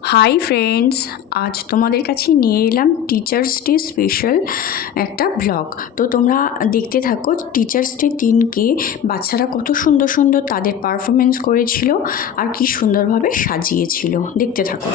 Hi friends, আজ তোমাদের কাছে নিয়ে এলাম টিচার্স ডে স্পেশাল একটা ব্লগ। তো তোমরা দেখতে থাকো টিচার্স ডে দিনকে বাচ্চারা কত সুন্দর সুন্দর তাদের পারফরমেন্স করেছিল আর কি সুন্দরভাবে সাজিয়েছিল। দেখতে থাকো।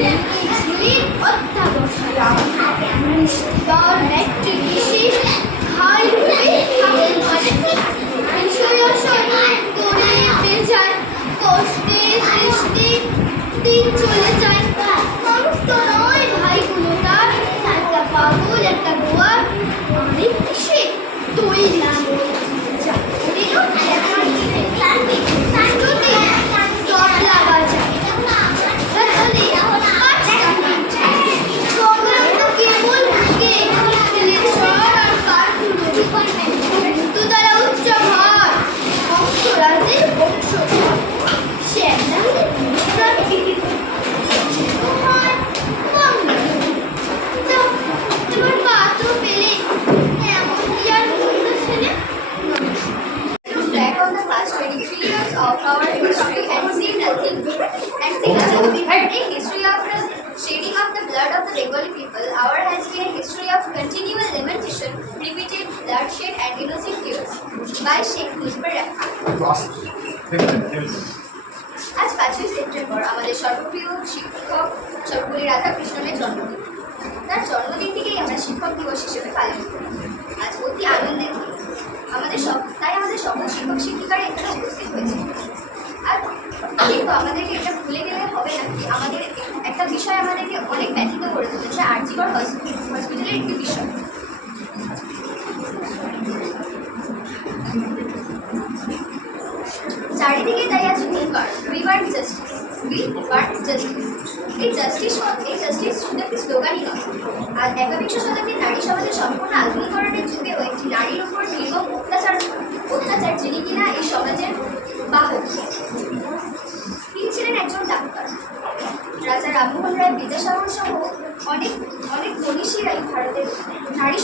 ঝিলির অত্যাবশ্যক মিষ্টিকর একটি বিশেষ খাই করে বেজায় কষ্টে সৃষ্টি দিন চলে যায়। মানুষ তো নয় ভাইগুলো তার একটা পাগল একটা গোয়া অনেক সে তুই না of our history and see nothing. And see nothing. A history of the shedding of the blood of the Bengali people. Our has been a history of continual lamentation, repeated bloodshed and innocent tears. By Sheikh Mujibur Rahman. আজ 5ই September আমাদের সর্বপ্রিয় শিক্ষক সর্বপল্লী রাধাকৃষ্ণনের জন্মদিন। তার জন্মদিন থেকেই আমরা শিক্ষক দিবস হিসেবে পালন করি। আজ অতি আনন্দের দিন। তাই আমাদের সকল শিক্ষক শিক্ষিকারা এখানে উপস্থিত হয়েছে। আর কিন্তু আমাদেরকে এটা ভুলে গেলে হবে না কি আমাদের একটা বিষয় আমাদেরকে অনেক ব্যথিত করে তুলেছে, আরজি কর হসপিটালের একটি বিষয়। চারিদিকে তাই আছে we want justice, we want justice. এই জাস্টিস শুধু একটি স্লোগানই নয়, আর একবিংশ শতাব্দীর নারী সমাজের সম্পূর্ণ আধুনিকরণের যুগেও একটি নারীর উপর নির্মম অত্যাচার যিনি কিনা এই সমাজের বাহক। তিনি ছিলেন একজন ডাক্তার। রাজা রামমোহন রায়, বিদ্যাসাগর সহ অনেক অনেক মনীষীরাই ভারতের নারী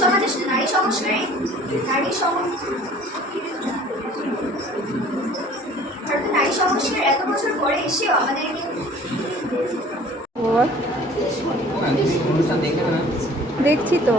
সংস্কারে এত বছর পরে এসেও আমাদেরকে দেখছি তো।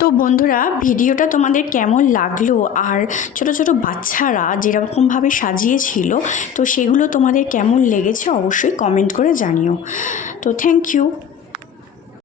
তো বন্ধুরা, ভিডিওটা তোমাদের কেমন লাগলো আর ছোট ছোট বাচ্চারা যেরকমভাবে সাজিয়েছিল তো সেগুলো তোমাদের কেমন লেগেছে অবশ্যই কমেন্ট করে জানিও। তো থ্যাংক ইউ।